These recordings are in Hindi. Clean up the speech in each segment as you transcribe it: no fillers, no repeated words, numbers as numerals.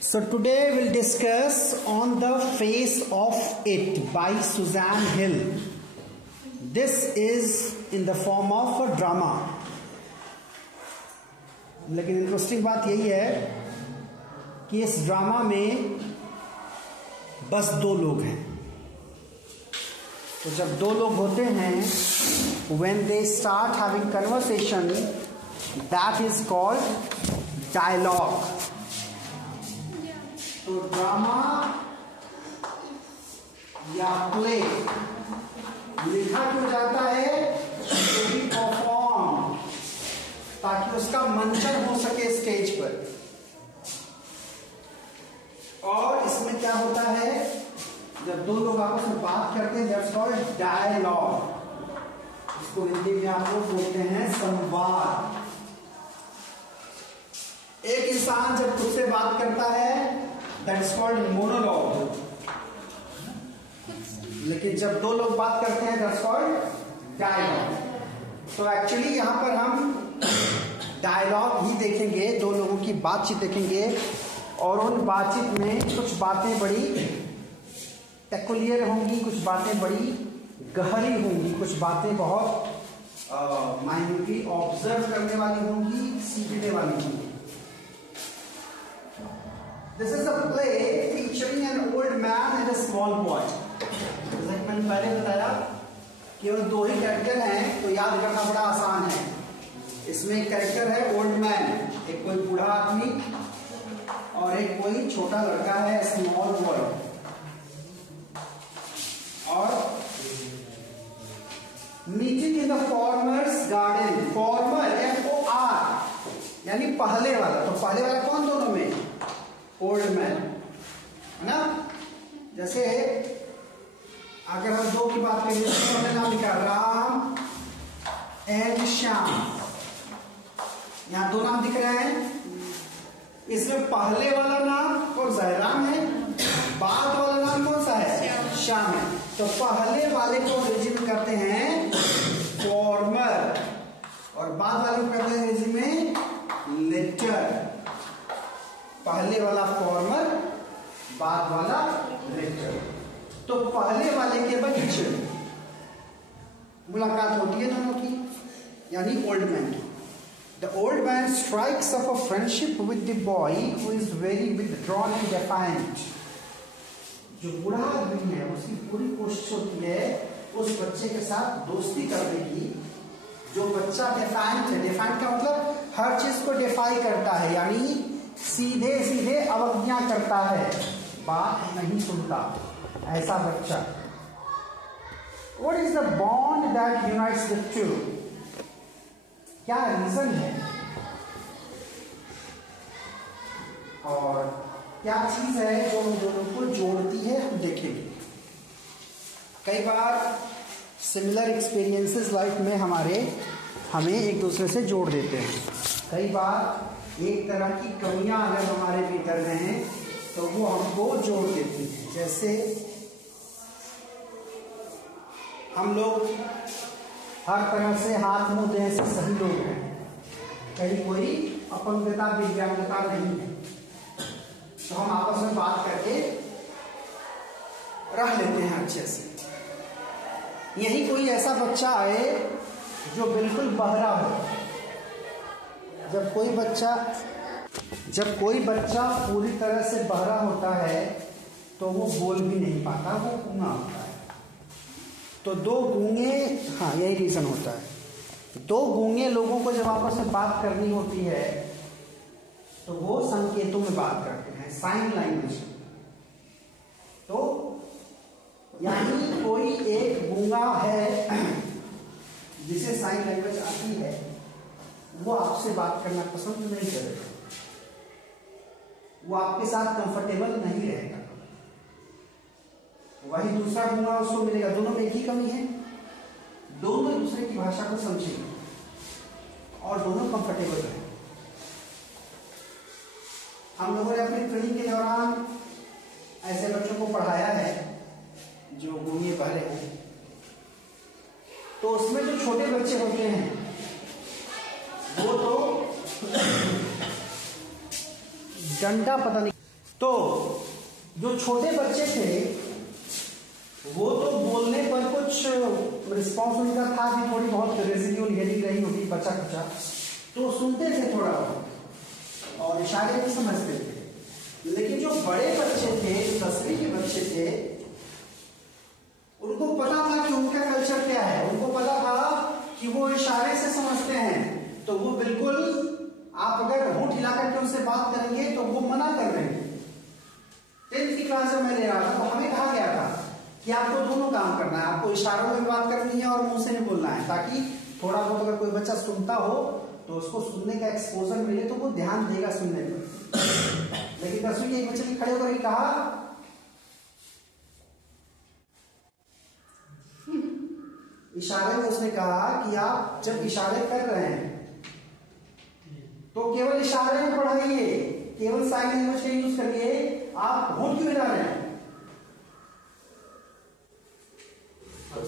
So today we'll discuss On the Face of It by Suzanne Hill. This is in the form of a drama. लेकिन इंटरेस्टिंग बात यही है कि इस ड्रामा में बस दो लोग हैं. तो जब दो लोग होते हैं, when they start having conversation, that is called dialogue. तो ड्रामा या प्ले लिखा क्यों जाता है? to be performed, ताकि उसका मंचन हो सके स्टेज पर. और इसमें क्या होता है, जब दो लोग आपस में बात करते हैं, दैट्स कॉल्ड डायलॉग. इसको हिंदी में आप लोग बोलते हैं संवाद. एक इंसान जब खुद से बात करता है, दैट इज कॉल्ड मोनोलॉग. लेकिन जब दो लोग बात करते हैं, दैट्स कॉल्ड डायलॉग. तो एक्चुअली यहां पर हम डायलॉग ही देखेंगे, दो लोगों की बातचीत देखेंगे. और उन बातचीत में कुछ बातें बड़ी पेकुलियर होंगी, कुछ बातें बड़ी गहरी होंगी, कुछ बातें बहुत माइन्यूटली ऑब्जर्व करने वाली होंगी, सीखने वाली होंगी. This is a play featuring an old man and a small boy. जैसा कि मैंने पहले बताया, केवल दो ही कैरेक्टर हैं, तो याद करना बड़ा आसान है. इसमें एक कैरेक्टर है ओल्ड मैन, एक कोई बूढ़ा आदमी, और एक कोई छोटा लड़का है, स्मॉल बॉय. और meeting in the formers garden. Farmer FOR यानी पहले वाला. तो पहले वाला कौन दोनों में? ओल्ड मैन, है ना. जैसे अगर हम दो की बात करें, तो हमने नाम लिखा राम एंड श्याम. यहां दो नाम दिख रहे हैं. इसमें पहले वाला नाम कौन सा है? राम है. बाद वाला नाम कौन सा है? श्याम है. तो पहले वाले को अंग्रेजी में करते हैं फॉर्मर, और बाद वाले को करते हैं अंग्रेजी में लेटर. पहले वाला फॉर्मर, बाद वाला लेटर. तो पहले वाले के बीच मुलाकात होती है दोनों की, यानी ओल्ड मैन की. The old man strikes up a friendship with the boy who is very withdrawn and defiant. जो बूढ़ा आदमी है, उसकी पूरी कोशिश होती है उस बच्चे के साथ दोस्ती करने की. जो बच्चा डेफाइंट है. डेफाइंट का मतलब हर चीज को डिफाई करता है, यानी सीधे सीधे अवज्ञा करता है, बात नहीं सुनता, ऐसा बच्चा. What is the bond that unites the two? क्या रीजन है और क्या चीज है जो उन दोनों को जोड़ती है, हम देखेंगे. कई बार सिमिलर एक्सपीरियंसेस लाइफ में हमें एक दूसरे से जोड़ देते हैं. कई बार एक तरह की कमियां अगर हमारे भीतर में हैं, तो वो हमको जोड़ देती हैं. जैसे हम लोग हर तरह से हाथ मुंह देने से सही लोग हैं, कहीं कोई अपंगता दिव्यांगता नहीं है, तो हम आपस में बात करके रह लेते हैं अच्छे से. यही कोई ऐसा बच्चा आए जो बिल्कुल बहरा हो. जब कोई बच्चा पूरी तरह से बहरा होता है, तो वो बोल भी नहीं पाता, वो गूंगा होता है. तो दो गूंगे, हाँ यही रीजन होता है. दो गूंगे लोगों को जब आपस में बात करनी होती है, तो वो संकेतों में बात करते हैं, साइन लैंग्वेज. तो यानी कोई एक गूंगा है जिसे साइन लैंग्वेज आती है, वो आपसे बात करना पसंद नहीं करेगा, वो आपके साथ कंफर्टेबल नहीं रहेगा. वही दूसरा गूंगा उसको मिलेगा. दोनों में एक ही कमी है, दोनों दूसरे की भाषा को समझेंगे और दोनों कंफर्टेबल रहे. हम लोगों ने अपनी ट्रेनिंग के दौरान ऐसे बच्चों को पढ़ाया है जो गूंगे बहरे हैं. तो उसमें जो छोटे बच्चे होते हैं, वो तो डंडा पता नहीं तो जो छोटे बच्चे थे वो तो बोलने पर कुछ रिस्पॉन्स उनका था कि थोड़ी बहुत रेजिड्यूल हियरिंग रही होगी, बचा कुचा, तो सुनते थे थोड़ा और इशारे भी समझते थे। लेकिन जो बड़े बच्चे थे, जो 10वीं के बच्चे थे, उनको पता था कि उनका कल्चर क्या है, उनको पता था कि वो इशारे से समझते हैं। तो वो बिल्कुल, आप अगर होंठ हिला करके उनसे बात करेंगे तो वो मना कर रहे हैं। 10th की क्लास में मैं ले रहा था तो हमें कहा गया था कि आपको दोनों काम करना है, आपको इशारों में बात करनी है और मुंह से नहीं बोलना है, ताकि थोड़ा बहुत अगर कोई बच्चा सुनता हो तो उसको सुनने का एक्सपोजर मिले तो वो ध्यान देगा सुनने पर। लेकिन 10वीं के एक बच्चे ने खड़े होकर कहा, इशारे में उसने कहा कि आप जब इशारे कर रहे हैं तो केवल इशारे में पढ़ाइए, केवल साइन लैंग्वेज का यूज करिए, आप होंठ क्यों हिला रहे हैं।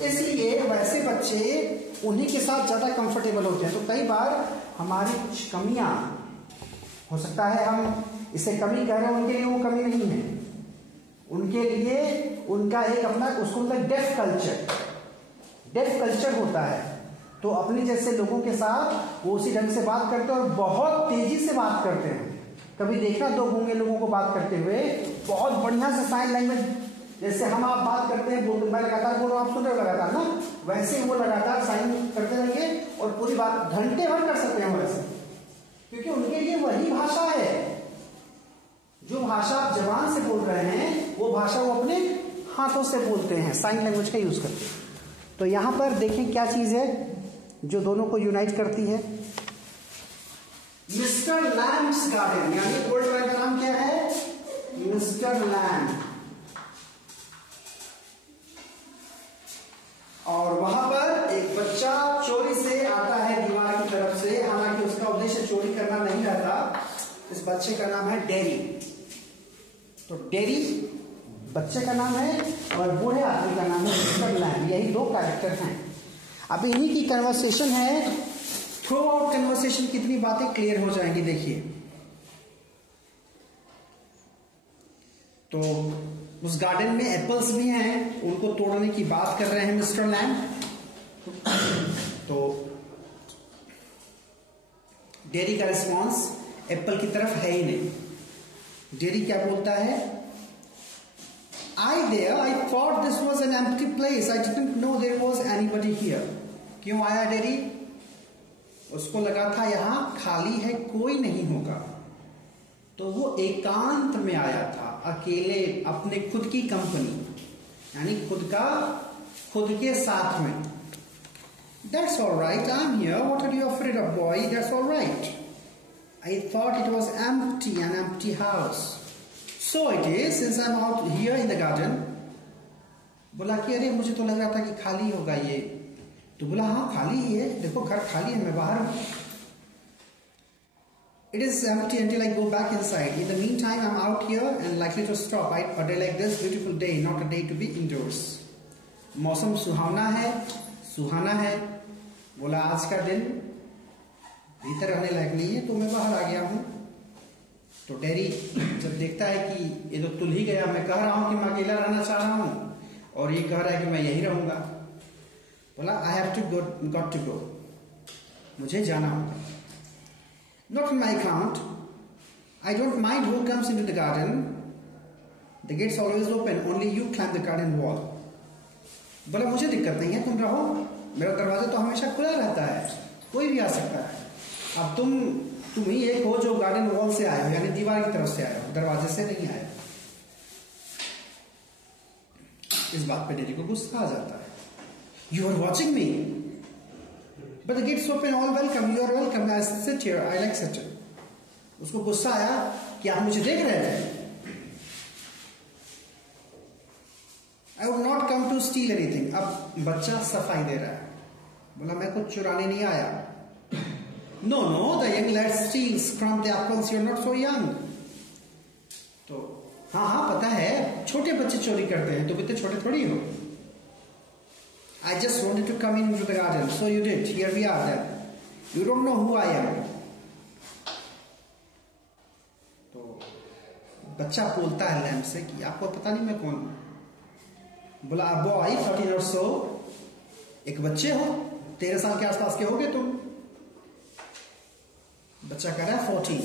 इसलिए वैसे बच्चे उन्हीं के साथ ज्यादा कंफर्टेबल होते हैं। तो कई बार हमारी कुछ कमियां, हो सकता है हम इसे कमी कह रहे हैं, उनके लिए वो कमी नहीं है, उनके लिए उनका एक अपना, उसको डेफ कल्चर होता है। तो अपने जैसे लोगों के साथ वो उसी ढंग से बात करते हैं और बहुत तेजी से बात करते हैं। कभी देखना दो गूंगे लोगों को बात करते हुए बहुत बढ़िया से साइन लैंग्वेज, जैसे हम आप बात करते हैं, मैं लगातार बोल रहा हूं, आप सुन रहे हो लगातार ना, वैसे ही वो लगातार साइन करते रहेंगे और पूरी बात घंटे भर कर सकते हैं वैसे, क्योंकि उनके लिए वही भाषा है। जो भाषा आप जबान से बोल रहे हैं वो भाषा वो अपने हाथों से बोलते हैं, साइन लैंग्वेज का यूज करते हैं। तो यहां पर देखें क्या चीज है जो दोनों को यूनाइट करती है। मिस्टर लैम्स गार्डन, यानी ओल्ड मैन का नाम क्या है, मिस्टर लैम्ब। और वहां पर एक बच्चा चोरी से आता है दीवार की तरफ से, हालांकि उसका उद्देश्य चोरी करना नहीं रहता। इस बच्चे का नाम है डेरी। तो डेरी बच्चे का नाम है और बूढ़े आदमी का नाम है मिस्टर लैम्ब। यही दो कैरेक्टर हैं। अब इन्हीं की कन्वर्सेशन है। थ्रू आउट कन्वर्सेशन कितनी बातें क्लियर हो जाएंगी, देखिए। तो उस गार्डन में एप्पल्स भी हैं, उनको तोड़ने की बात कर रहे हैं मिस्टर लैम्ब। तो डेरी का रिस्पॉन्स एप्पल की तरफ है ही नहीं। डेरी क्या बोलता है, I thought this was an empty place. I didn't know there was anybody here. क्यों आया डेरी? उसको लगा था यहां खाली है, कोई नहीं होगा। तो वो एकांत में आया था, अकेले, अपने खुद की कंपनी, यानी खुद के साथ में। That's all right, I'm here. What are you afraid of, boy? That's all right. I thought it was empty, an empty house. So it is, since I'm out here in the garden. बोला कि अरे मुझे तो लग रहा था कि खाली होगा ये। तो बोला हाँ खाली ही है, देखो घर खाली है, मैं बाहर हूं। It is empty until I go back inside. In the meantime, I'm out here and likely to stop. A day like this, beautiful day, not a day to be indoors. मौसम सुहाना है। बोला आज का दिन भीतर रहने लायक नहीं है, तो मैं बाहर आ गया हूं। तो डेरी जब देखता है कि ये तो तुल ही गया, मैं कह रहा हूं कि मैं अकेला रहना चाह रहा हूं और ये कह रहा है कि मैं यहीं रहूंगा। बोला I have got to go. मुझे जाना होगा। Not on my account. I don't mind who comes into the garden. The gate's always open. Only you climb the garden wall. बोला मुझे दिक्कत नहीं है, तुम रहो, मेरा दरवाजा तो हमेशा खुला रहता है, कोई भी आ सकता है। अब तुम ही एक हो जो गार्डन वॉल से आए हो, यानी दीवार की तरफ से आए हो, दरवाजे से नहीं आए। इस बात पे डेरी को गुस्सा आ जाता है। You are watching me. But the gate's open, all welcome, you are welcome. I sit here, I like sitting. उसको गुस्सा आया कि आप मुझे देख रहे थे। I would not come to steal anything. अब बच्चा सफाई दे रहा है, बोला मैं कुछ चुराने नहीं आया। No, the young lad steals from the apples. You're not so young. तो हाँ पता है, छोटे बच्चे चोरी करते हैं, तुम इतने छोटे थोड़ी हो। I just wanted to come into the garden, so you did. Here we are then. You don't know who I am. तो बच्चा बोलता है लैम्प से कि आपको पता नहीं मैं कौन हूं। बोला अ बॉय 14 और सो, एक बच्चे हो 13 साल के आसपास के होगे तुम। बच्चा कह रहा है 14,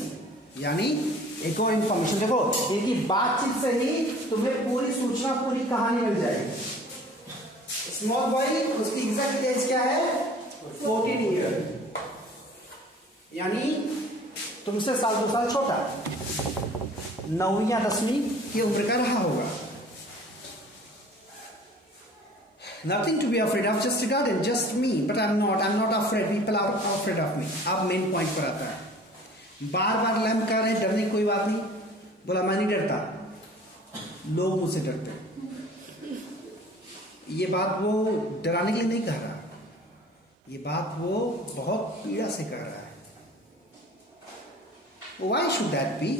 यानी एक और इंफॉर्मेशन देखो, इनकी बातचीत से ही तुम्हें पूरी सूचना, पूरी कहानी मिल जाएगी। स्मॉल बॉय, उसकी एग्जैक्ट एज क्या है? 14 ईयर, यानी तुमसे साल 2 साल छोटा, 9वीं या 10वीं की उम्र का रहा होगा। Nothing to be afraid of, just a garden, just me, but I'm not afraid. People are afraid of me. अब मेन पॉइंट पर आता है। बार बार लैम्प कह रहे हैं डरने की कोई बात नहीं। बोला मैं नहीं डरता, लोग मुझसे डरते हैं। ये बात वो डराने के लिए नहीं कह रहा, ये बात वो बहुत पीड़ा से कह रहा है। Why should that be?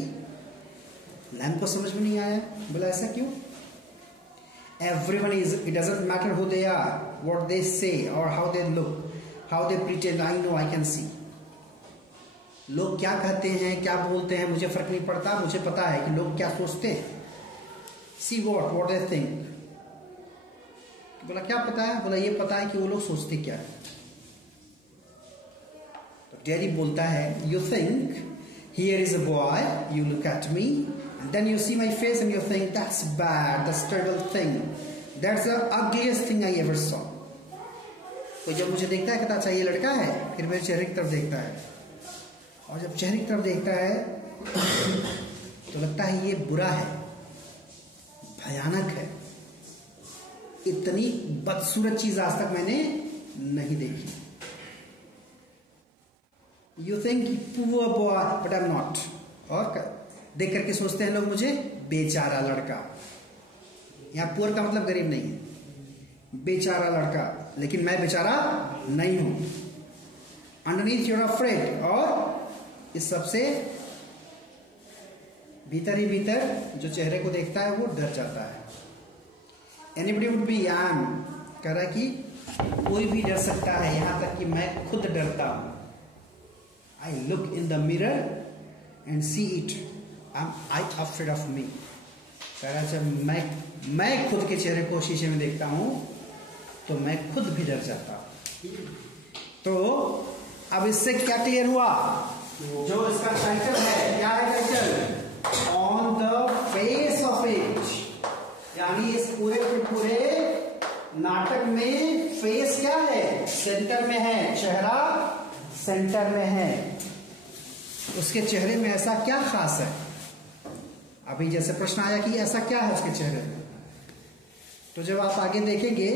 Lamp को समझ में नहीं आया। बोला ऐसा क्यों? Everyone is, it doesn't matter who they are, what they say or how they look, how they pretend, I know, I can see. लोग क्या कहते हैं, क्या बोलते हैं, मुझे फर्क नहीं पड़ता, मुझे पता है कि लोग क्या सोचते हैं। See what they think. बोला क्या पता है? बोला ये पता है कि वो लोग सोचते क्या है। तो डैडी बोलता है you think here is a boy, you look at me, and then you see my face and you think that's bad, that's terrible thing, that's the ugliest thing I ever saw. तो जब मुझे देखता है कहता अच्छा ये लड़का है, फिर मेरे चेहरे की तरफ देखता है, और जब चेहरे की तरफ देखता है तो लगता है ये बुरा है, भयानक है, इतनी बदसूरत चीज आज तक मैंने नहीं देखी। You think poor boy, but I'm not. और देख करके सोचते हैं लोग मुझे बेचारा लड़का। यहाँ पुअर का मतलब गरीब नहीं है, बेचारा लड़का, लेकिन मैं बेचारा नहीं हूं। अंडरनीथ यूर अफ्रेड, और इस सबसे भीतर ही भीतर जो चेहरे को देखता है वो डर जाता है। Anybody would be, I am कह रहा है कि कोई भी डर सकता है, यहां तक कि मैं खुद डरता हूं। I look in the mirror and see it. I'm afraid of me. कह रहा जब मैं खुद के चेहरे को शीशे में देखता हूं तो मैं खुद भी डर जाता हूं। तो अब इससे क्या क्लियर हुआ? जो इसका टाइटल है, क्या है title? On the face of it, यानी इस पूरे के पूरे नाटक में फेस क्या है? सेंटर में है, चेहरा सेंटर में है। उसके चेहरे में ऐसा क्या खास है? अभी जैसे प्रश्न आया कि ऐसा क्या है उसके चेहरे में, तो जब आप आगे देखेंगे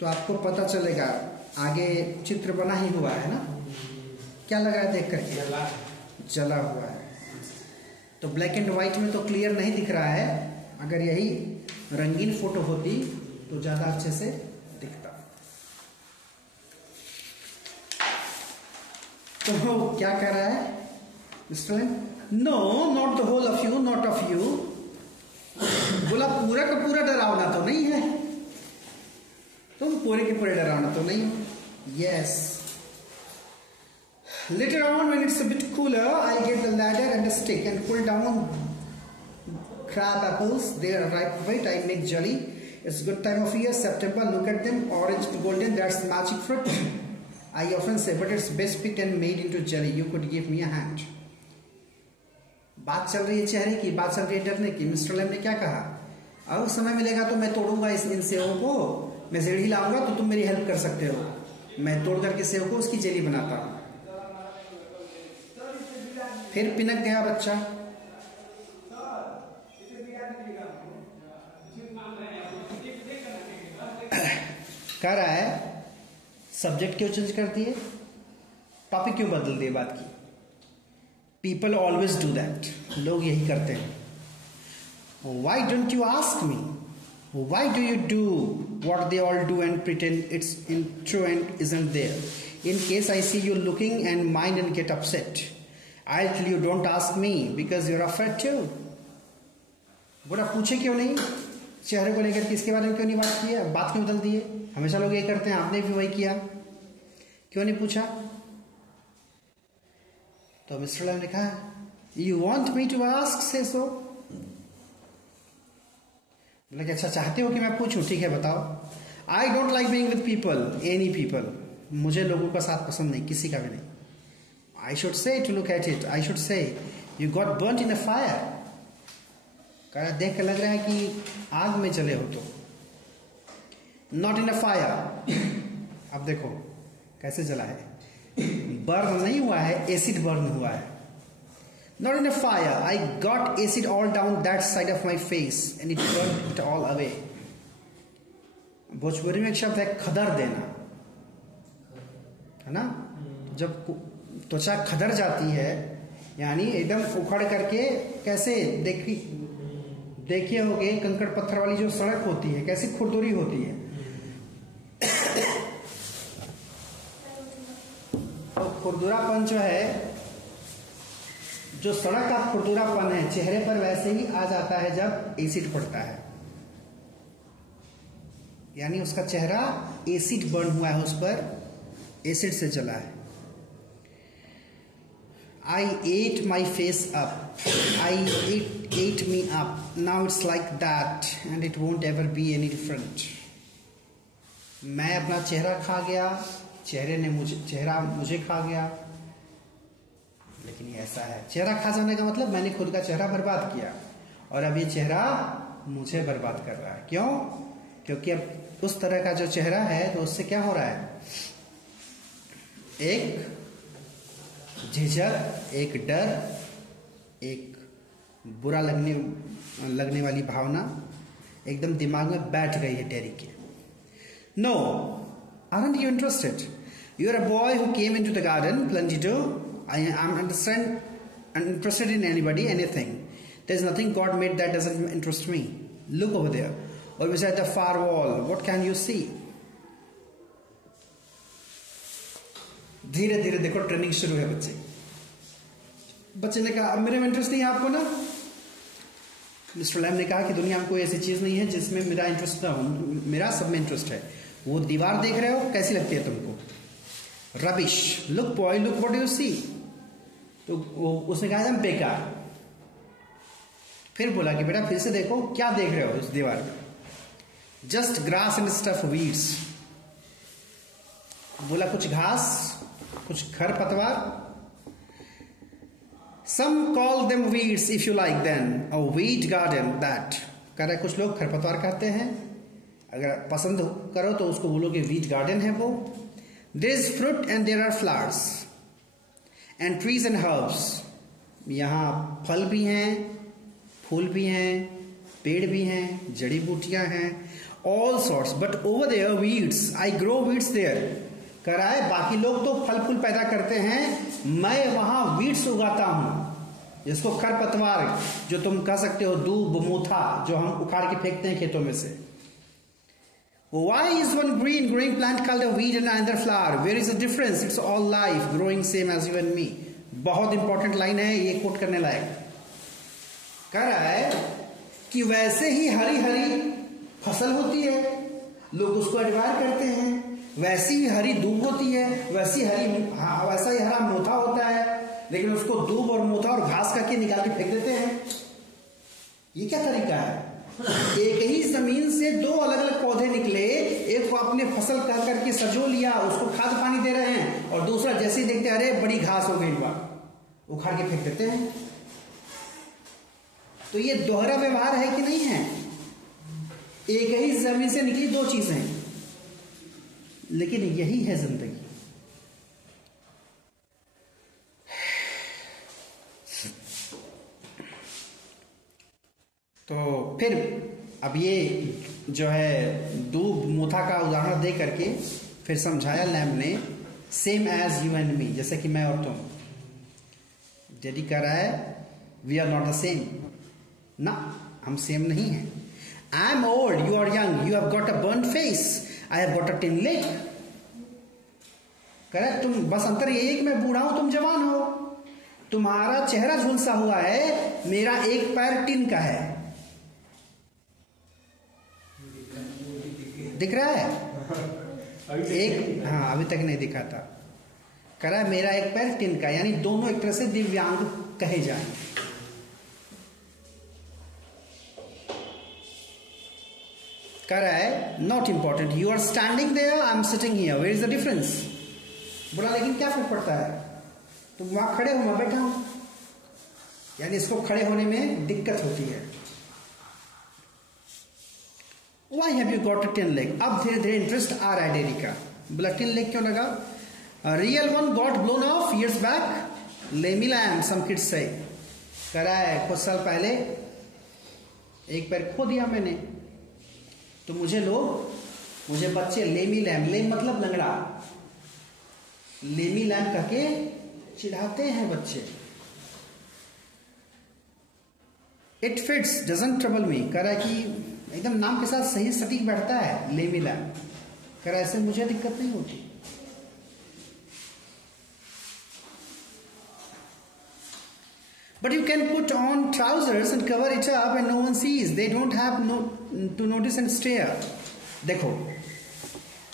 तो आपको पता चलेगा। आगे चित्र बना ही हुआ है ना, क्या लगा है देख करके? जला हुआ है। तो ब्लैक एंड व्हाइट में तो क्लियर नहीं दिख रहा है, अगर यही रंगीन फोटो होती तो ज्यादा अच्छे से दिखता। तो क्या कह रहा है mister lamp? No, not the whole of you, not of you. बोला पूरा का पूरा डरावना तो नहीं है, तुम पूरे के पूरे डरावना तो नहीं हो। Yes, later on when it's a bit cooler, I'll get the ladder and a stick and pull down crab apples. They are ripe. Wait, I make jelly. It's good time of year, September. Look at them, orange to golden. That's magic fruit. I often say, but it's best picked and made into jelly. You could give me a hand. बात चल रही है चेहरे की, बात चल रही है डरने की। मिस्टर लैम्प ने क्या कहा? अगर समय मिलेगा तो मैं तोड़ूंगा इन सेवों को, मैं सीढ़ी लाऊंगा तो तुम मेरी हेल्प कर सकते हो। मैं तोड़ करके सेव को उसकी जेली बनाता हूं। फिर पिनक गया बच्चा। कह रहा है सब्जेक्ट क्यों चेंज कर दिए, टॉपिक क्यों बदल दिए बात की? पीपल ऑलवेज डू दैट, लोग यही करते हैं। Why don't you ask me, why do you do what they all do and pretend it's in true and isn't there? In case I see you looking and mind and get upset, I'll tell you don't ask me because you're afraid too. बोला पूछे क्यों नहीं चेहरे को लेकर के, इसके बारे में क्यों नहीं बात की है, बात क्यों बदल दी है? हमेशा लोग ये करते हैं, आपने भी वही किया, क्यों नहीं पूछा? तो मिस्टर लैम्प ने कहा You want me to ask? Say so. बोला कि अच्छा चाहते हो कि मैं पूछूं? ठीक है बताओ. I don't like being with people, any people. मुझे लोगों का साथ पसंद नहीं, किसी का भी नहीं. I should say to look at it. I should say you got burnt in a fire. कहा देख कर लग रहा है कि आग में जले हो तो. Not in a fire. अब देखो कैसे जला है. बर्न नहीं हुआ है, एसिड बर्न हुआ है. Not in a fire. I got acid all down that side of my face and it burned it all away. Bhojpuri में एक शब्द है खदर देना, है ना. जब त्वचा खदर जाती है यानी एकदम उखड़ करके, कैसे देखिए होगे कंकड़ पत्थर वाली जो सड़क होती है कैसी खुरदुरी होती है. तो खुरदुरापन जो है, जो सड़क का खुरदुरापन है चेहरे पर, वैसे ही आ जाता है जब एसिड पड़ता है. यानी उसका चेहरा एसिड बर्न हुआ है, उस पर एसिड से जला है. I ate my face up. It ate me up. Now it's like that and it won't ever be any different. मैं अपना चेहरा खा गया, चेहरा मुझे खा गया. लेकिन ये ऐसा है, चेहरा खा जाने का मतलब मैंने खुद का चेहरा बर्बाद किया और अब ये चेहरा मुझे बर्बाद कर रहा है. क्यों? क्योंकि अब उस तरह का जो चेहरा है तो उससे क्या हो रहा है, एक झिझक, एक डर, एक बुरा लगने वाली भावना एकदम दिमाग में बैठ गई है टेरी के. No, aren't you interested? You are a boy who came into the garden, plenty to. I am interested in anybody, anything. There's nothing God made that doesn't interest me. Look over there. Or beside the far wall, what can you see? धीरे धीरे देखो ट्रेनिंग शुरू है बच्चे ने कहा अब मेरे में इंटरेस्ट नहीं है आपको ना. मिस्टर लैम ने कहा कि दुनिया में कोई ऐसी चीज नहीं है जिसमें मेरा इंटरेस्ट ना हो. मेरा सब में इंटरेस्ट है. वो दीवार देख रहे हो, कैसी लगती है तुमको? Rubbish. Look boy, look what you see. तो उसने कहा एकदम बेकार. फिर बोला कि बेटा फिर से देखो, क्या देख रहे हो इस दीवार में? Just grass and stuff weeds. बोला कुछ घास, कुछ खरपतवार. Some call them weeds if you like then a weed garden that. कह रहे कुछ लोग खरपतवार कहते हैं, अगर पसंद करो तो उसको बोलो कि वीड गार्डन है वो. There is fruit and there are flowers and trees and herbs. यहां फल भी हैं, फूल भी हैं, पेड़ भी हैं, जड़ी बूटियां हैं, all sorts. But over there weeds, I grow weeds there. कह रहा है बाकी लोग तो फल फूल पैदा करते हैं, मैं वहां वीड्स उगाता हूं, जिसको खरपतवार, जो तुम कह सकते हो दूब, मोथा, जो हम उखाड़ के फेंकते हैं खेतों में से. Why is one growing plant called a weed and another flower? Where is the difference? It's all life growing same as you and me. बहुत इंपॉर्टेंट लाइन है ये, कोट करने लायक. कह रहा है कि वैसे ही हरी हरी फसल होती है, लोग उसको एडमायर करते हैं. वैसी ही हरी दूब होती है, वैसा ही हरा मोथा होता है, लेकिन उसको दूब और मोथा और घास करके निकाल के फेंक देते हैं. ये क्या तरीका है? एक ही जमीन से दो अलग अलग पौधे निकले, एक को अपने फसल कह करके सजो लिया, उसको खाद पानी दे रहे हैं, और दूसरा जैसे ही देखते अरे बड़ी घास हो गई, बार उखाड़ के फेंक देते हैं. तो ये दोहरा व्यवहार है कि नहीं है? एक ही जमीन से निकली दो चीजें, लेकिन यही है जिंदगी. तो फिर अब ये जो है दूब मोथा का उदाहरण दे करके फिर समझाया लैम्ब ने, same as you and me, जैसे कि मैं और तुम. यदि कह रहा है we are not the same, ना हम सेम नहीं हैं. I am old, you are young, you have got a burn face, I have got a tin leg. कह रहा है तुम, बस अंतर यही है कि मैं बूढ़ा हूं, तुम जवान हो. तुम्हारा चेहरा झुलसा हुआ है, मेरा एक पैर टिन का है. दिख रहा है? एक, हाँ अभी तक नहीं दिखा था. कह रहा है मेरा एक पैर टिन का, यानी दोनों एक तरह से दिव्यांग कहे जाएं। कह रहा है not important, you are standing there, I am sitting here, where is the difference. बोला लेकिन क्या फर्क पड़ता है, तुम वहां खड़े हो मैं बैठा हूं, यानी इसको खड़े होने में दिक्कत होती है। Why have you got a tin leg? अब धीरे धीरे इंटरेस्ट आ रहा है डेरी का। बोला tin leg क्यों लगा? Real one got blown off years back, lame lamb some kids say। कह रहा है कुछ साल पहले एक पैर खो दिया मैंने, तो मुझे बच्चे लेमी लैम, लेम मतलब लंगड़ा, लेमी लैम कह के चिढ़ाते हैं बच्चे। It fits doesn't trouble me, कह रहा है कि एकदम नाम के साथ सही सटीक बैठता है लेमी लैम, कह रहा है ऐसे मुझे दिक्कत नहीं होती। But you can put on trousers and cover it up and no one sees. They don't have to notice and stare. देखो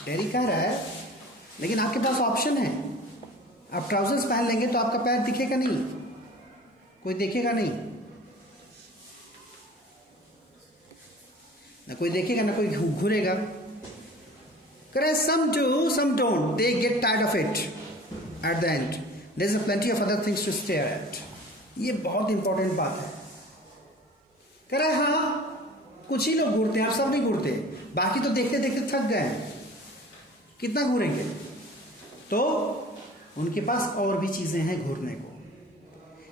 डेरी कह रहा है लेकिन आपके पास ऑप्शन है, आप ट्राउजर्स पहन लेंगे तो आपका पैर दिखेगा नहीं, कोई देखेगा नहीं, ना कोई देखेगा ना कोई घूरेगा। कह रहा है some do, some don't. They get tired of it at the end. There's plenty of other things to stare at. ये बहुत इंपॉर्टेंट बात है। कह रहा है हाँ कुछ ही लोग घूरते हैं, आप सब नहीं घूरते, बाकी तो देखते देखते थक गए हैं, कितना घूरेंगे, तो उनके पास और भी चीजें हैं घूरने को।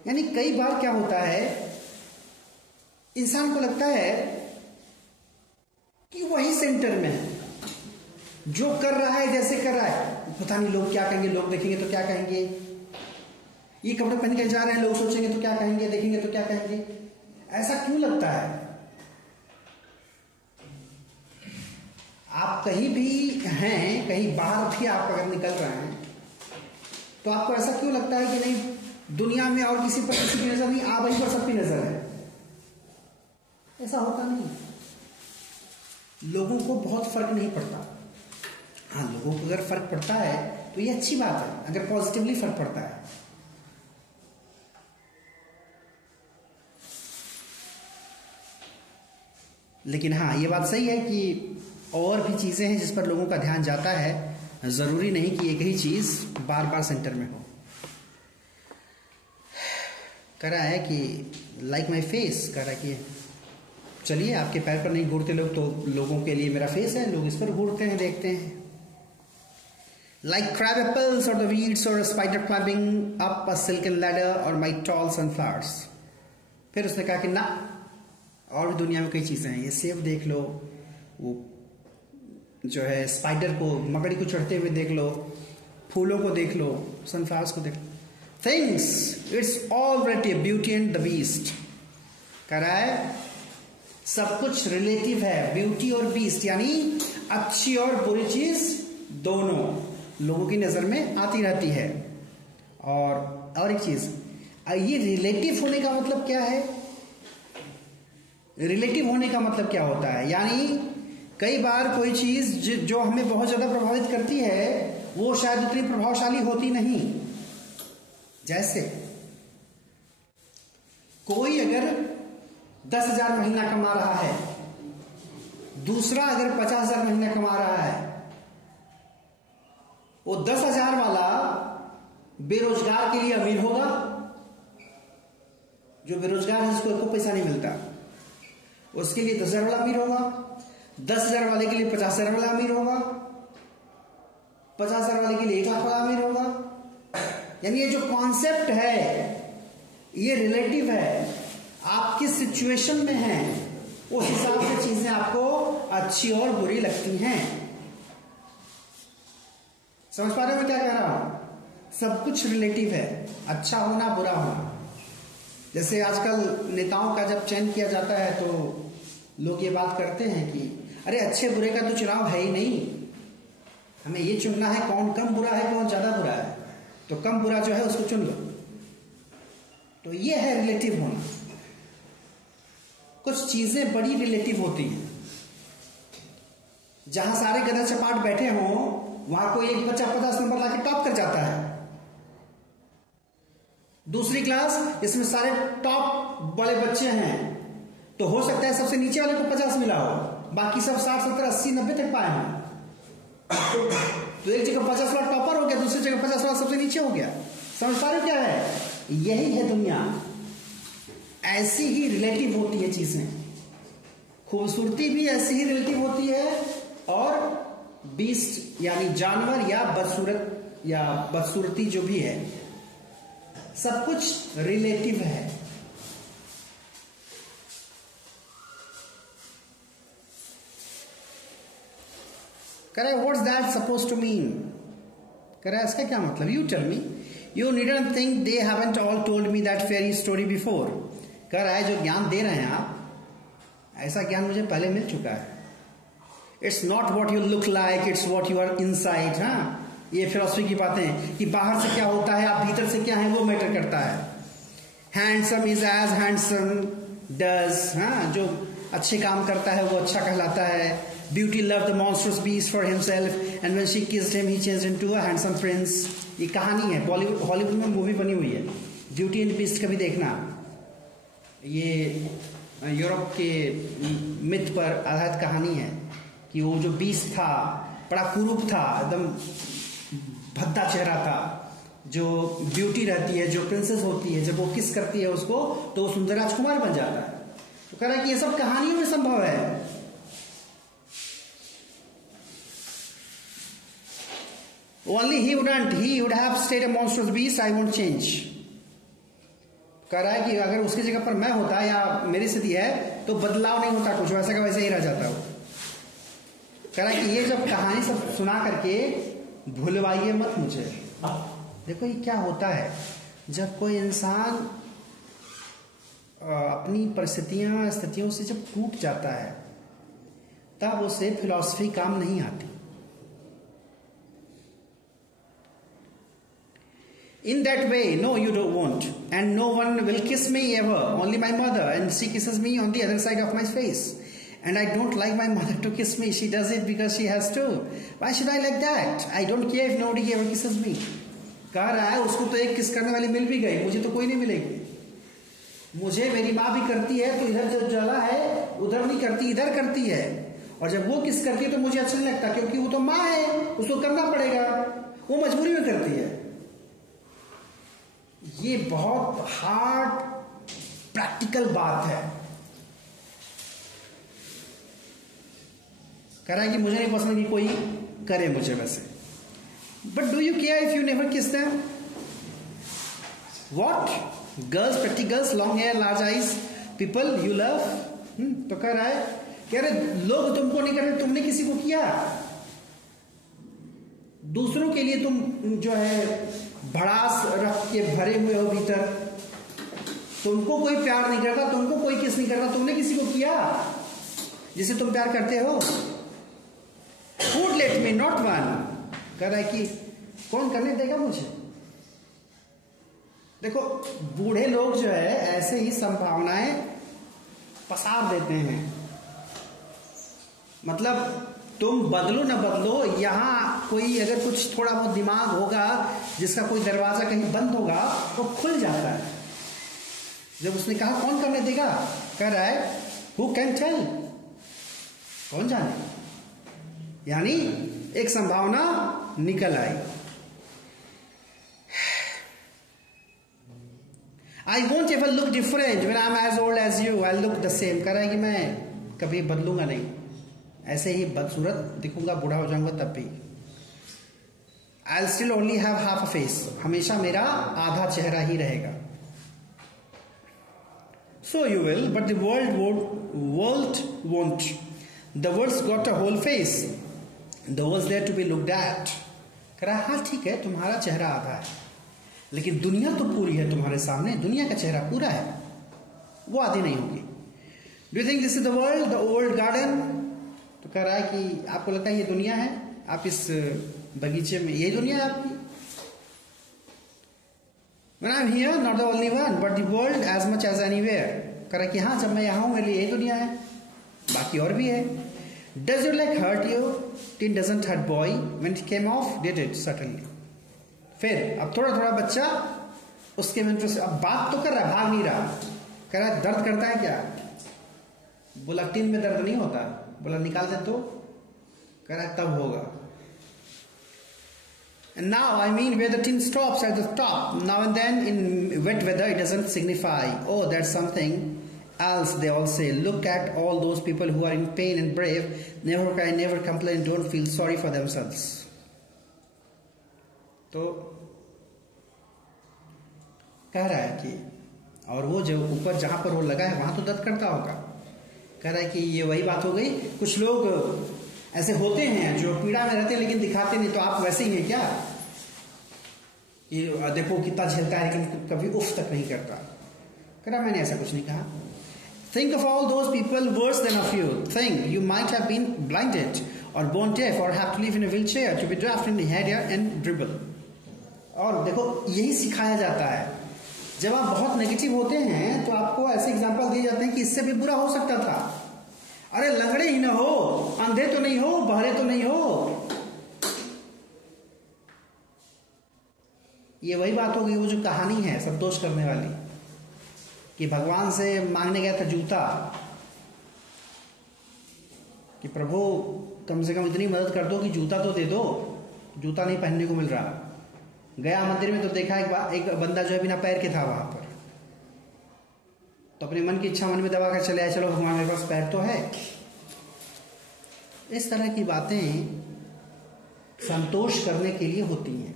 यानी कई बार क्या होता है, इंसान को लगता है कि वही सेंटर में है, जो कर रहा है जैसे कर रहा है, पता नहीं लोग क्या कहेंगे, लोग देखेंगे तो क्या कहेंगे, ये कपड़े पहन के जा रहे हैं लोग सोचेंगे तो क्या कहेंगे, देखेंगे तो क्या कहेंगे। ऐसा क्यों लगता है? आप कहीं भी हैं, कहीं बाहर भी आप अगर निकल रहे हैं तो आपको ऐसा क्यों लगता है कि नहीं दुनिया में और किसी पर किसी की नजर नहीं, आप वहीं पर सबकी नजर है? ऐसा होता नहीं, लोगों को बहुत फर्क नहीं पड़ता। हाँ लोगों को अगर फर्क पड़ता है तो ये अच्छी बात है, अगर पॉजिटिवली फर्क पड़ता है। लेकिन हाँ ये बात सही है कि और भी चीजें हैं जिस पर लोगों का ध्यान जाता है, जरूरी नहीं कि एक ही चीज बार बार सेंटर में हो। कह रहा है कि लाइक माई फेस, कह रहा है कि चलिए आपके पैर पर नहीं घूरते लोग, तो लोगों के लिए मेरा फेस है, लोग इस पर घूरते हैं, देखते हैं। Like crab apples or the weeds or a spider climbing up a silken ladder or my tall sunflowers। फिर उसने कहा कि ना, और भी दुनिया में कई चीजें हैं, ये सेब देख लो, वो जो है स्पाइडर को, मकड़ी को चढ़ते हुए देख लो, फूलों को देख लो, सनफ्लावर्स को देख लो। Things it's all relative, beauty and the beast. कह रहा है सब कुछ रिलेटिव है, ब्यूटी और बीस्ट, यानी अच्छी और बुरी चीज दोनों लोगों की नजर में आती रहती है। और एक चीज, ये रिलेटिव होने का मतलब क्या है? रिलेटिव होने का मतलब क्या होता है? यानी कई बार कोई चीज जो हमें बहुत ज्यादा प्रभावित करती है वो शायद उतनी प्रभावशाली होती नहीं। जैसे कोई अगर 10,000 महीना कमा रहा है, दूसरा अगर 50,000 महीना कमा रहा है, वो 10,000 वाला बेरोजगार के लिए अमीर होगा, जो बेरोजगार है जिसको कोई पैसा नहीं मिलता, उसके लिए 10,000 वाला अमीर होगा, 10,000 वाले के लिए 50,000 वाला अमीर होगा, 50,000 वाले के लिए 1 लाख वाला अमीर होगा। यानी ये जो कॉन्सेप्ट है ये रिलेटिव है, आप किस सिचुएशन में हैं उस हिसाब से चीजें आपको अच्छी और बुरी लगती हैं। समझ पा रहे हो मैं क्या कह रहा हूं? सब कुछ रिलेटिव है, अच्छा होना बुरा होना। जैसे आजकल नेताओं का जब चयन किया जाता है तो लोग ये बात करते हैं कि अरे अच्छे बुरे का तो चुनाव है ही नहीं, हमें ये चुनना है कौन कम बुरा है कौन ज्यादा बुरा है, तो कम बुरा जो है उसको चुन लो। तो ये है रिलेटिव होना। कुछ चीजें बड़ी रिलेटिव होती हैं। जहां सारे गधा चपाट बैठे हों वहां कोई एक बच्चा 50 नंबर लाके टॉप कर जाता है, दूसरी क्लास इसमें सारे टॉप वाले बच्चे हैं, तो हो सकता है सबसे नीचे वाले को 50 मिला हो, बाकी सब 60, 70, 80, 90 तक पाए हैं। तो एक जगह 50 वाला टॉपर हो गया, दूसरी जगह 50 वाला सबसे नीचे हो गया। समझ पा रहे हो क्या है? यही है दुनिया। ऐसी ही रिलेटिव होती है चीजें, खूबसूरती भी ऐसी ही रिलेटिव होती है, और बीस्ट यानी जानवर या बदसूरत या बदसूरती जो भी है, सब कुछ रिलेटिव है। करे what's that suppose to mean? करे इसका क्या मतलब? You tell me. You needn't think they haven't all told me that fairy story before. कह रहा है जो ज्ञान दे रहे हैं आप, ऐसा ज्ञान मुझे पहले मिल चुका है। It's not what you look like, it's what you are inside. हाँ, ये फिलॉसफी की बातें कि बाहर से क्या होता है, आप भीतर से क्या है, वो मैटर करता है। Handsome is as handsome does. हाँ, जो अच्छे काम करता है वो अच्छा कहलाता है। Beauty love the monstrous beast for himself and when she kissed him he changed into a handsome Prince. ये कहानी है, बॉलीवुड हॉलीवुड में मूवी बनी हुई है ब्यूटी एंड बीस्ट, कभी देखना। ये यूरोप के मिथ पर आधारित कहानी है कि वो जो बीस्ट था बड़ा कुरूप था, एकदम भद्दा चेहरा था। जो ब्यूटी रहती है, जो प्रिंसेस होती है, जब वो किस करती है उसको तो वो सुंदर राजकुमार बन जाता है। तो कह रहा है कि ये सब कहानियों में संभव है। Only he would have stayed a monstrous beast. I won't change. कह रहा है कि अगर उसकी जगह पर मैं होता या मेरी स्थिति है तो बदलाव नहीं होता, कुछ वैसा का वैसे ही रह जाता वो। कह रहा है कि ये जब कहानी सब सुना करके भूलवाइए मत मुझे। देखो ये क्या होता है, जब कोई इंसान अपनी परिस्थितियां स्थितियों से जब टूट जाता है तब उसे फिलॉसफी काम नहीं आती। In that way, no, you don't want, and no one will kiss me ever. Only my mother, and she kisses me on the other side of my face. And I don't like my mother to kiss me. She does it because she has to. Why should I like that? I don't care if nobody ever kisses me. कह रहा है उसको तो एक किस करने वाली मिल भी गई, मुझे तो कोई नहीं मिलेगी। मुझे मेरी माँ भी करती है तो इधर जो जला है उधर नहीं करती, इधर करती है। और जब वो किस करती है तो मुझे अच्छा नहीं लगता, क्योंकि वो तो माँ है, उसको करना पड़ेगा, वो मजबूरी में करती है। ये बहुत हार्ड प्रैक्टिकल बात है। कह रहा है कि मुझे नहीं पसंद कि कोई करे मुझे वैसे। But do you care if you never kiss them? What? Girls, pretty girls, long hair, large eyes, people you love. तो कह रहा है कह रहे लोग तुमको नहीं कर रहे, तुमने किसी को किया। दूसरों के लिए तुम जो है भड़ास रख के भरे हुए हो भीतर। तुमको कोई प्यार नहीं करता, तुमको कोई किस नहीं करता, तुमने किसी को किया जिसे तुम प्यार करते हो? Would let me not one. कह रहा है कि कौन करने देगा मुझे? देखो बूढ़े लोग जो है ऐसे ही संभावनाएं पसार देते हैं। मतलब तुम बदलो ना बदलो, यहां कोई अगर कुछ थोड़ा बहुत दिमाग होगा जिसका कोई दरवाजा कहीं बंद होगा वो खुल जाता है। जब उसने कहा कौन करने देगा, कह रहा है हु कैन टेल, कौन जाने। यानी एक संभावना निकल आई। I won't ever look different when I am as old as you, I look the same. कह रहा है कि मैं कभी बदलूंगा नहीं, ऐसे ही बदसूरत दिखूंगा, बूढ़ा हो जाऊंगा तब भी। I still only have half a face, हमेशा मेरा आधा चेहरा ही रहेगा। So you will but the world won't. The world's got a whole face, the world's there to be looked at. कह रहा है हाँ ठीक है, तुम्हारा चेहरा आधा है, लेकिन दुनिया तो पूरी है तुम्हारे सामने, दुनिया का चेहरा पूरा है, वो आधी नहीं होगी। Do you think this is the world, the old garden? तो कह रहा है कि आपको लगता है ये दुनिया है, आप इस बगीचे में, यही दुनिया है आपकी? When I'm here, not the only one, but the world as much as anywhere. कह रहा है कि हाँ जब मैं यहाँ हूँ मेरे लिए यही दुनिया है, बाकी और भी है। Does your leg hurt you? Tin doesn't hurt boy. When it came off, did it? Certainly. फिर अब थोड़ा थोड़ा बच्चा उसके मंत्र से। अब बात तो कर रहा है, भाग नहीं रहा। कह रहा है दर्द करता है क्या? बोला टीन में दर्द नहीं होता। बोला निकाल दे तो। कह रहा है तब होगा। And now I mean where the tin stops at the top. Now and then in wet weather it doesn't signify. Oh, that's something else. They all say. Look at all those people who are in pain and brave. Never cry, never complain. Don't feel sorry for themselves. तो कह रहा है कि और वो जो ऊपर जहां पर वो लगा है वहां तो दर्द करता होगा। कह रहा है कि ये वही बात हो गई। कुछ लोग ऐसे होते हैं जो पीड़ा में रहते हैं लेकिन दिखाते नहीं। तो आप वैसे ही हैं क्या? ये देखो कितना झेलता है लेकिन कभी उफ तक नहीं करता। कह रहा मैंने ऐसा कुछ नहीं कहा। Think of all those people worse than of you. Think you might have been blinded or born deaf or have to live in a wheelchair to be drafted in here and dribble. और देखो यही सिखाया जाता है। जब आप बहुत नेगेटिव होते हैं तो आपको ऐसे एग्जाम्पल दिए जाते हैं कि इससे भी बुरा हो सकता था। अरे लंगड़े ही ना हो, अंधे तो नहीं हो, बहरे तो नहीं हो। ये वही बात होगी वो जो कहानी है संतोष करने वाली कि भगवान से मांगने गया था जूता कि प्रभु कम से कम इतनी मदद कर दो कि जूता तो दे दो। जूता नहीं पहनने को मिल रहा। गया मंदिर में तो देखा एक बंदा जो है बिना पैर के था वहां पर। तो अपने मन की इच्छा मन में दबा कर चले आए, चलो भगवान मेरे पास पैर तो है। इस तरह की बातें संतोष करने के लिए होती हैं।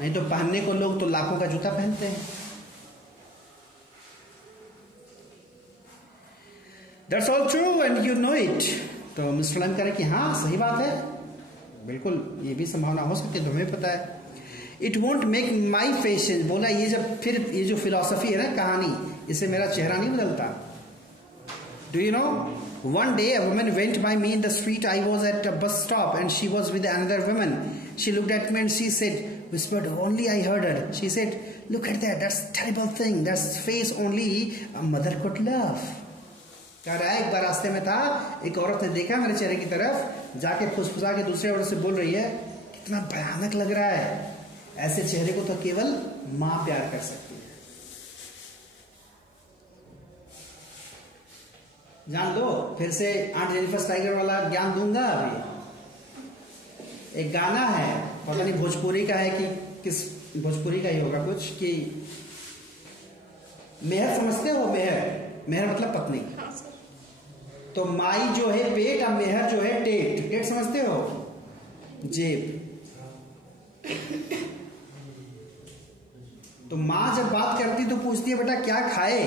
नहीं तो पहनने को लोग तो लाखों का जूता पहनते हैं। That's all true and you know it. तो मिस्टर लम कह रहे कि हाँ सही बात है, बिल्कुल ये भी संभावना हो सकती है, तुम्हें पता है। It won't make my face change. बोला ये जब फिर ये जो फिलॉसफी है ना कहानी, इससे मेरा चेहरा नहीं बदलता। Do you know? One day a woman went by me in the street. I was at a bus stop and she was with another woman. She looked at me and she said, whispered, only I heard her. She said, look at that, that's a terrible thing. That's face only a mother could love. कह रहा है एक बार रास्ते में था, एक औरत ने देखा मेरे चेहरे की तरफ, जाके फुसफुसा के दूसरे औरत से बोल रही है कितना भयानक लग रहा है, ऐसे चेहरे को तो केवल मां प्यार कर सकती है। जान लो, फिर से आंट जेनिफर टाइगर वाला ज्ञान दूंगा। अभी एक गाना है, पता नहीं भोजपुरी का है कि किस, भोजपुरी का ही होगा कुछ, कि मेहर समझते हो? मेहर, मेहर मतलब पत्नी। तो माई जो है पेट और मेहर जो है टेट। टेट समझते हो? जेब। तो मां जब बात करती तो पूछती है बेटा क्या खाए?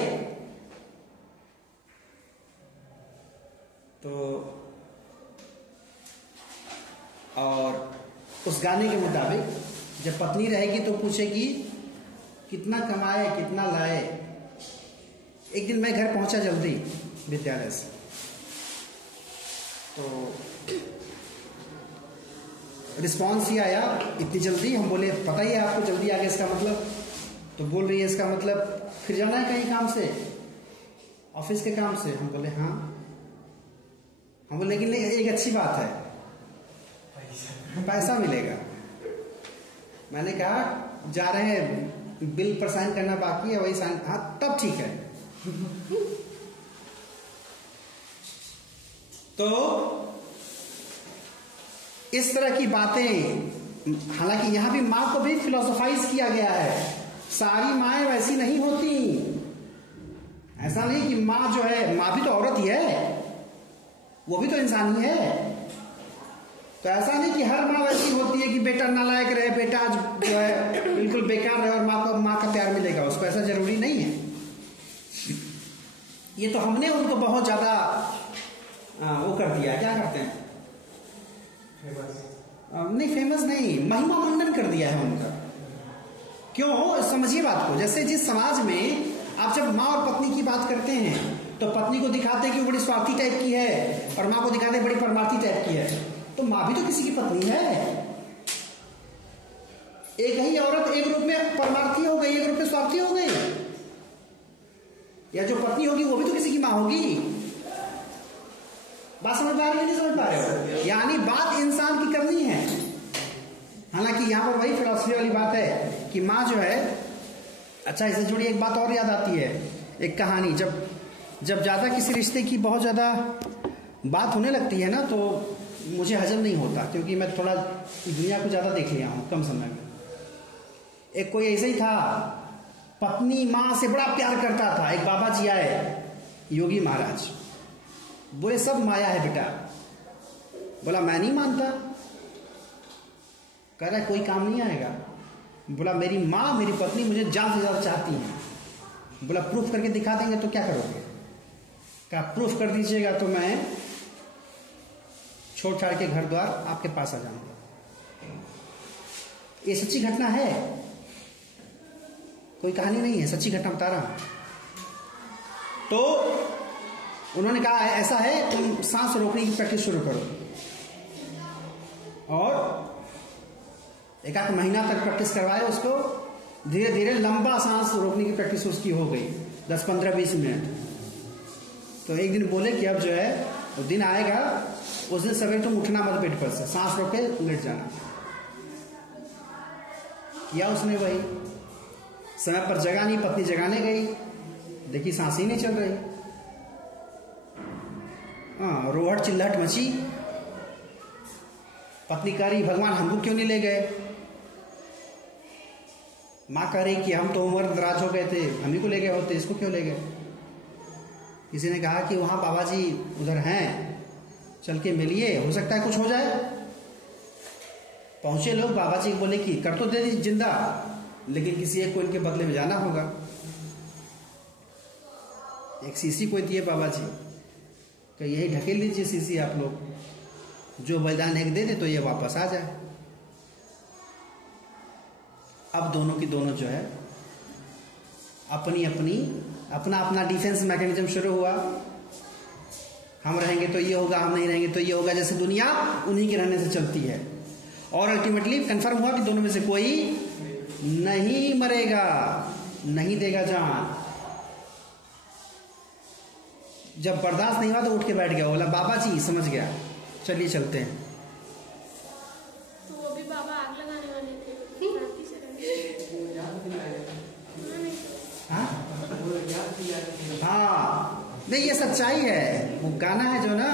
तो और उस गाने के मुताबिक जब पत्नी रहेगी तो पूछेगी कितना कमाए कितना लाए। एक दिन मैं घर पहुंचा जल्दी विद्यालय से, तो रिस्पॉन्स ही आया इतनी जल्दी। हम बोले पता ही है आपको जल्दी आ गया, इसका मतलब? तो बोल रही है इसका मतलब फिर जाना है कहीं काम से, ऑफिस के काम से। हम बोले हाँ। हम बोले लेकिन एक अच्छी बात है, पैसा मिलेगा। मैंने कहा जा रहे हैं, बिल पर साइन करना बाकी है, वही साइन। हाँ तब ठीक है। तो इस तरह की बातें, हालांकि यहां भी मां को भी फिलोसोफाइज किया गया है। सारी माएं वैसी नहीं होती। ऐसा नहीं कि मां जो है, मां भी तो औरत ही है, वो भी तो इंसान ही है। तो ऐसा नहीं कि हर मां वैसी होती है कि बेटा नालायक रहे, बेटा आज जो है बिल्कुल बेकार रहे और मां का प्यार मिलेगा उसको, ऐसा जरूरी नहीं है। ये तो हमने उनको बहुत ज्यादा वो कर दिया, क्या करते हैं, नहीं फेमस नहीं, महिमा मंडन कर दिया है उनका। क्यों? समझिए बात को। जैसे जिस समाज में आप जब माँ और पत्नी की बात करते हैं तो पत्नी को दिखाते हैं कि वो बड़ी स्वार्थी टाइप की है और माँ को दिखाते हैं बड़ी परमार्थी टाइप की है। तो माँ भी तो किसी की पत्नी है। एक ही औरत एक रूप में परमार्थी हो गई, एक रूप में स्वार्थी हो गई, या जो पत्नी होगी वो भी तो किसी की माँ होगी। बात समझ पा रहे हो नहीं समझ पा रहे हो? यानी बात इंसान की करनी है। हालांकि यहां पर वही फिलॉसफी वाली बात है कि माँ जो है, अच्छा इससे जुड़ी एक बात और याद आती है, एक कहानी। जब ज़्यादा किसी रिश्ते की बहुत ज़्यादा बात होने लगती है ना, तो मुझे हजम नहीं होता, क्योंकि मैं थोड़ा दुनिया को ज़्यादा देख लिया हूँ कम समय में। एक कोई ऐसे ही था, पत्नी माँ से बड़ा प्यार करता था। एक बाबा जी आए, योगी महाराज, बोले सब माया है बेटा। बोला मैं नहीं मानता। कह रहा कोई काम नहीं आएगा। बोला मेरी माँ मेरी पत्नी मुझे जान से ज़्यादा चाहती है। बोला प्रूफ करके दिखा देंगे तो क्या करोगे? कहा प्रूफ कर दीजिएगा तो मैं छोड़ छाड़ के घर द्वार आपके पास आ जाऊंगा। ये सच्ची घटना है, कोई कहानी नहीं है, सच्ची घटना बता रहा हूं। तो उन्होंने कहा ऐसा है, तुम सांस रोकने की प्रैक्टिस शुरू करो। और एक आध महीना तक प्रैक्टिस करवाए उसको। धीरे धीरे लंबा सांस रोकने की प्रैक्टिस उसकी हो गई, 10, 15, 20 मिनट। तो एक दिन बोले कि अब जो है वो दिन आएगा, उस दिन सवेरे तुम उठना मत बेड पर से, सांस रोक के लेट जाना। किया उसने वही। समय पर जगा नहीं, पत्नी जगाने गई, देखी सांस ही नहीं चल रही। हाँ, रोहट चिल्लाहट मची। पत्नी कह रही भगवान हमको क्यों नहीं ले गए? माँ कह रही कि हम तो उम्र दराज हो गए थे, हम ही को ले गए होते, इसको क्यों ले गए? किसी ने कहा कि वहां बाबा जी उधर हैं, चल के मिलिए, हो सकता है कुछ हो जाए। पहुंचे लोग, बाबा जी बोले कि कर तो दे दी जिंदा, लेकिन किसी एक को इनके बदले में जाना होगा। एक सीसी को दिए बाबा जी, कि यही ढकेल लीजिए सीसी आप लोग, जो बलिदान एक दे दे तो ये वापस आ जाए। अब दोनों की दोनों जो है अपना अपना डिफेंस मैकेनिज्म शुरू हुआ। हम रहेंगे तो ये होगा, हम नहीं रहेंगे तो ये होगा, जैसे दुनिया उन्हीं के रहने से चलती है। और अल्टीमेटली कंफर्म हुआ कि दोनों में से कोई नहीं मरेगा, नहीं देगा जान। जब बर्दाश्त नहीं हुआ तो उठ के बैठ गया, बोला बाबा जी समझ गया, चलिए चलते हैं। तो वो भी बाबा आग लगाने वाले थे, शांति से हाँ, नहीं ये सच्चाई है। वो गाना है जो ना,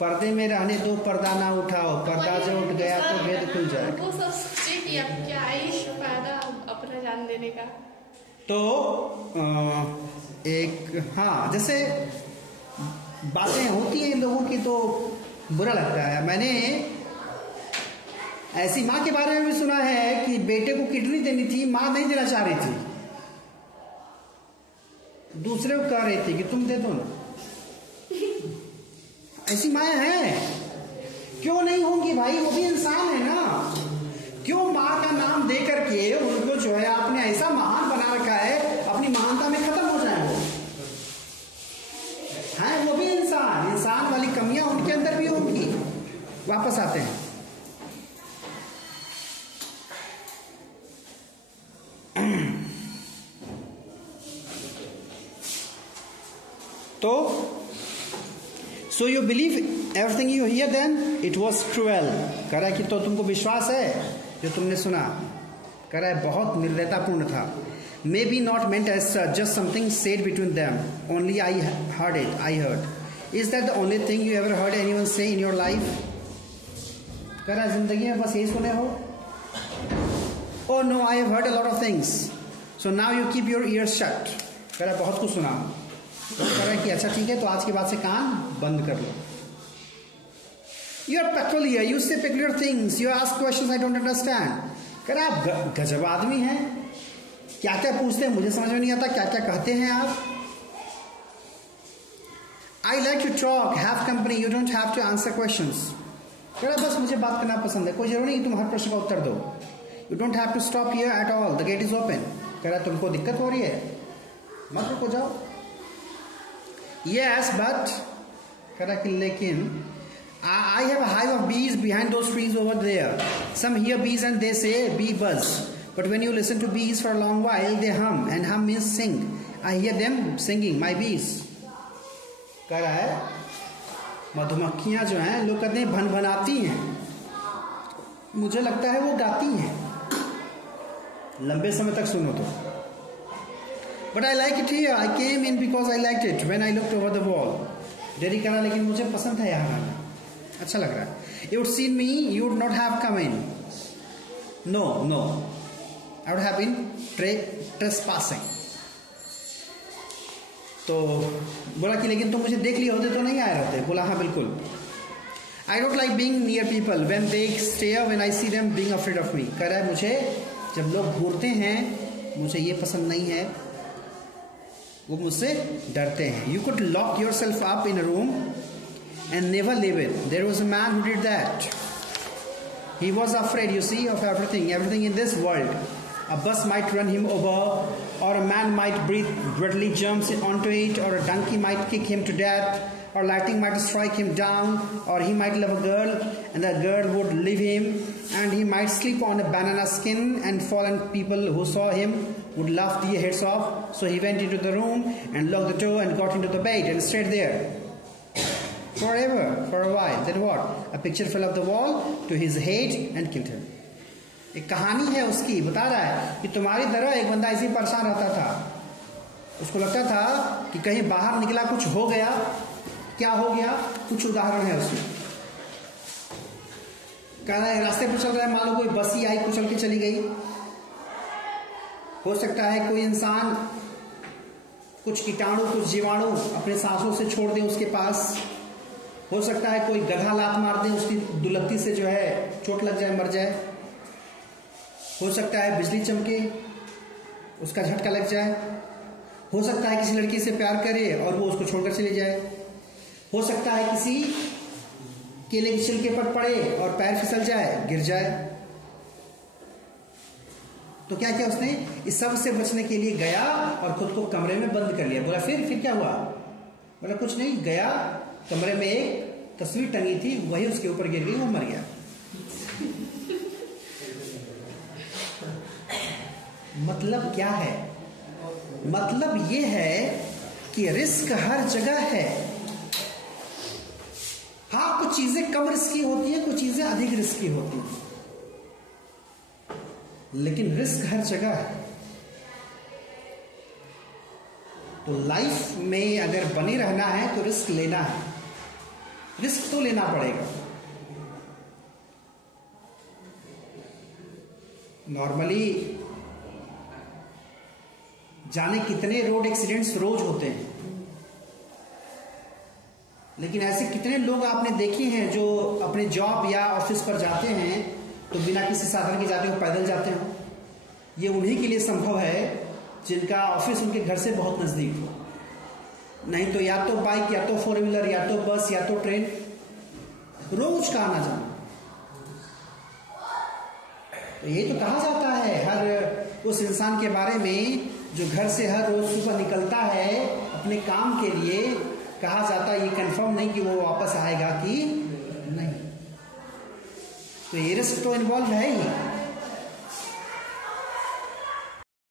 पर्दे में रहने दो पर्दा ना उठाओ, पर्दा जो उठ गया तो भेद खुल जाए। वो सब सोचे कि अब क्या ही फायदा अपना जान देने का। तो एक हाँ, जैसे बातें होती हैं लोगों की तो बुरा लगता है। मैंने ऐसी माँ के बारे में भी सुना है कि बेटे को किडनी देनी थी, माँ नहीं देना चाह रही थी, दूसरे को कह रही थी कि तुम दे दो ना। ऐसी माया है, क्यों नहीं होंगी भाई, वो भी इंसान है ना। क्यों माँ का नाम दे करके उनको जो है आपने ऐसा महान बना रखा है, अपनी महानता में खत्म हो जाए। वो है, वो भी इंसान वाली कमियां उनके अंदर भी होंगी। वापस आते हैं। तो so you believe everything you hear, then it was cruel. कह रहा है कि तो तुमको विश्वास है जो तुमने सुना? कह रहा है बहुत निर्दयतापूर्ण था। Maybe not meant as just something said between them, only I heard it, I heard. Is that the only thing you ever heard anyone say in your life? कह रहा है जिंदगी में बस यही सुने हो? Oh no, I have heard a lot of things, so now you keep your ears shut. कह रहा है बहुत कुछ सुना। तो कह रहा है कि अच्छा ठीक है, तो आज के बाद से कान बंद कर लो। यू आर पेक्युलियर, यू से peculiar things, you ask questions I don't understand. कह रहा है आप गजब आदमी हैं, क्या क्या पूछते हैं मुझे समझ में नहीं आता, क्या क्या कहते हैं आप। I like to talk, have company, you don't have to answer questions. कह रहा बस मुझे बात करना पसंद है, कोई जरूरी नहीं तुम हर प्रश्न का उत्तर दो। You don't have to stop here at all, the gate is open. कह रहा तुमको दिक्कत हो रही है, मत रुको, जाओ। Yes, but कह रहा कि लेकिन I have a hive of bees behind those trees over there. Some hear bees and they say bee buzz. But when you listen to bees for a long while, they hum, and hum means sing. I hear them singing, my bees. कह रहा है मधुमक्खियां जो हैं, लोग कहते हैं भन भनाती हैं, मुझे लगता है वो गाती हैं। लंबे समय तक सुनो तो। But I like it here, I came in because I like it when I looked over the wall. देरी करा लेकिन मुझे पसंद है यहाँ आना, अच्छा लग रहा है। You would seen me, you would not have come in. No no, I would have been trespassing. तो बोला कि लेकिन तुम मुझे देख लिए होते तो नहीं आए रहते। बोला हाँ बिल्कुल। I don't like being near people when they stare when I see them being afraid of me. कह रहा है मुझे जब लोग घूरते हैं मुझे ये पसंद नहीं है, वो मुझसे डरते हैं। You could lock yourself up in a room and never leave it. There was a man who did that. He was afraid, you see, of everything in this world. A bus might run him over, or a man might breathe deadly germs onto it, or a donkey might kick him to death, or lightning might strike him down, or he might love a girl and the girl would leave him, and he might sleep on a banana skin and fall, and people who saw him would laugh their heads off. So he went into the room and locked the door and got into the bed and stayed there forever, for a while. Then what? A picture fell off the wall to his head and killed him. एक कहानी है उसकी, बता रहा है कि तुम्हारी तरह एक बंदा ऐसे ही परेशान रहता था। उसको लगता था कि कहीं बाहर निकला कुछ हो गया। क्या हो गया? कुछ उदाहरण है उसमें। कह रहा है रास्ते पर चल रहा है, मान लो कोई बस ही आई कुचल के चली गई। हो सकता है कोई इंसान कुछ कीटाणु कुछ जीवाणु अपने सांसों से छोड़ दे उसके पास। हो सकता है कोई गधा लात मार दे, उसकी दुलत्ती से जो है चोट लग जाए, मर जाए। हो सकता है बिजली चमके, उसका झटका लग जाए। हो सकता है किसी लड़की से प्यार करे और वो उसको छोड़कर चले जाए। हो सकता है किसी केले के छिलके पर पड़े और पैर फिसल जाए, गिर जाए। तो क्या किया उसने? इस सब से बचने के लिए गया और खुद को कमरे में बंद कर लिया। बोला फिर क्या हुआ? बोला कुछ नहीं, गया कमरे में एक तस्वीर टंगी थी, वही उसके ऊपर गिर गई, वो मर गया। मतलब क्या है? मतलब ये है कि रिस्क हर जगह है। हाँ, कुछ चीजें कम रिस्की होती है, कुछ चीजें अधिक रिस्की होती हैं, लेकिन रिस्क हर जगह है। तो लाइफ में अगर बने रहना है तो रिस्क लेना है, रिस्क तो लेना पड़ेगा। नॉर्मली जाने कितने रोड एक्सीडेंट्स रोज होते हैं, लेकिन ऐसे कितने लोग आपने देखे हैं जो अपने जॉब या ऑफिस पर जाते हैं तो बिना किसी साधन के जाते हो, पैदल जाते हो। ये उन्हीं के लिए संभव है जिनका ऑफिस उनके घर से बहुत नजदीक हो। नहीं तो या तो बाइक, या तो 4 व्हीलर, या तो बस, या तो ट्रेन, रोज का आना जाना। तो ये तो कहा जाता है हर उस इंसान के बारे में जो घर से हर रोज सुबह निकलता है अपने काम के लिए। कहा जाता है ये कंफर्म नहीं कि वो वापस आएगा कि नहीं। तो ये रिस्क तो इन्वॉल्व है ही।